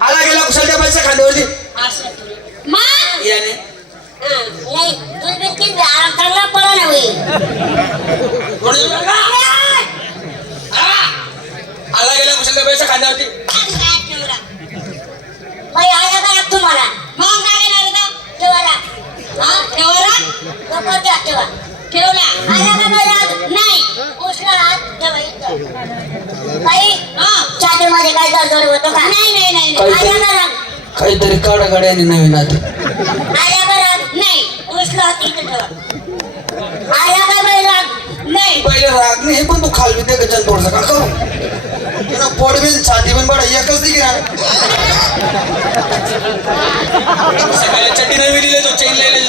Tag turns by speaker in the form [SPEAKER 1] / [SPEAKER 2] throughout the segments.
[SPEAKER 1] आला गेला कुशलच्या पैसा खांद्यावरती याने. आला गेला कुशलच्या पैसा खांद्यावरती
[SPEAKER 2] मला मग काय ठेवाला नको द्या ठेवा. ठेवला. का नाही उष्ण हात ठेवा हा काय जळजळ होतो का? राग
[SPEAKER 1] काहीतरी काढा गाड्याने नवीन आता
[SPEAKER 2] राग. नाही. राग
[SPEAKER 1] राग नाही पण तू खालवी दे गजन थोडस का करू तुला बिन छाती बिन बडा एकच दिली ना सगळ्या चड्डी नवी दिले तो चेन दिले.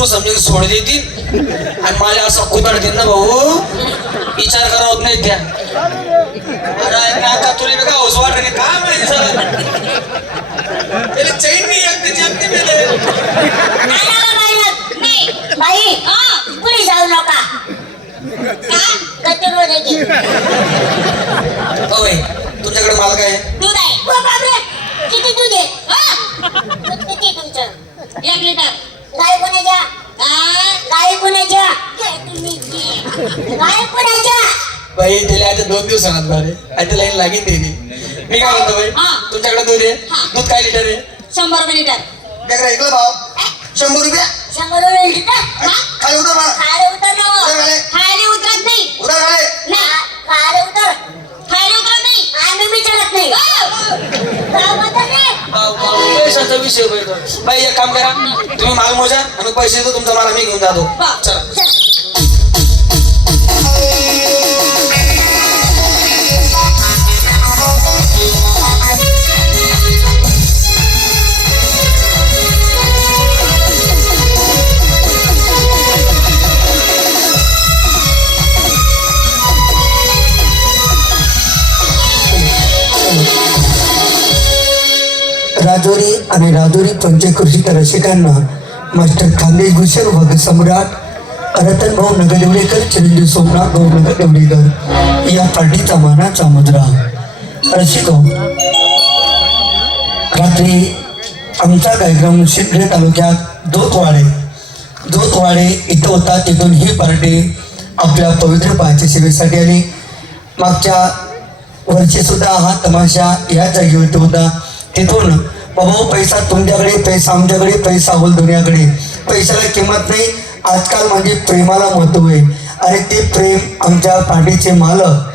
[SPEAKER 1] लेकरू समजून सोड देतील आणि माझ्या असं कुदळ देत ना भाऊ विचार करा होत नाही त्या. अरे आता तुला बी का हौस वाटणे काय माहिती सर त्याला चैन नाही अगदी मेले
[SPEAKER 2] बाई पुढे जाऊ नका. का? की?
[SPEAKER 1] होय तुमच्याकडे माल काय आहे?
[SPEAKER 2] दूध आहे ओ बापरे किती दूध आहे हा? दूध किती आहे तुमचं एक लिटर गाय कोणाच्या गाय कोणाच्या गाय कोणाच्या
[SPEAKER 1] बाई त्याला आता दोन दिवस सांगत बारे आता लाईन लागेल त्याने मी काय म्हणतो बाई
[SPEAKER 2] हा.
[SPEAKER 1] तुमच्याकडे दूध आहे?
[SPEAKER 2] हा.
[SPEAKER 1] दूध काय लिटर आहे?
[SPEAKER 2] शंभर रुपये लिटर.
[SPEAKER 1] ऐकलं भाव शंभर रुपये?
[SPEAKER 2] शंभर रुपये लिटर? हा?
[SPEAKER 1] खाली उतर मला
[SPEAKER 2] खाली उतर हो.
[SPEAKER 1] खाली.
[SPEAKER 2] खाली उतरत नाही.
[SPEAKER 1] उतर खाली.
[SPEAKER 2] नाही खाली उतर. खाली उतरत नाही. आम्ही विचारत नाही.
[SPEAKER 1] भाव, पैशाचा विषय बाई एक काम करा. तुम्ही माल मोजा आणि पैसे देतो तुमचा माल आम्ही घेऊन जातो.
[SPEAKER 2] हा.
[SPEAKER 1] चला.
[SPEAKER 3] राजोरी आणि राजोरी पंचकृषी रसिकांना मास्टर खानदेश भूषण भगत सम्राट रतन भाऊ नगदेवडेकर चिरंजीव सोमनाथ भाऊ नगदेवडेकर या पार्टीचा मानाचा मुद्रा. रसिको रात्री आमचा कार्यक्रम शिंदे तालुक्यात दोतवाडे दोतवाडे इथं होता तिथून ही पार्टी आपल्या पवित्र पायाच्या सेवेसाठी आली. मागच्या वर्षीसुद्धा हा तमाशा या जागेवरती होता. तिथून बाबा पैसा तुमच्याकडे पैसा आमच्याकडे पैसा होल दुनियाकडे. पैशाला किंमत नाही. आजकाल म्हणजे प्रेमाला महत्त्व आहे. आणि ते प्रेम आमच्या पाठीचे मालक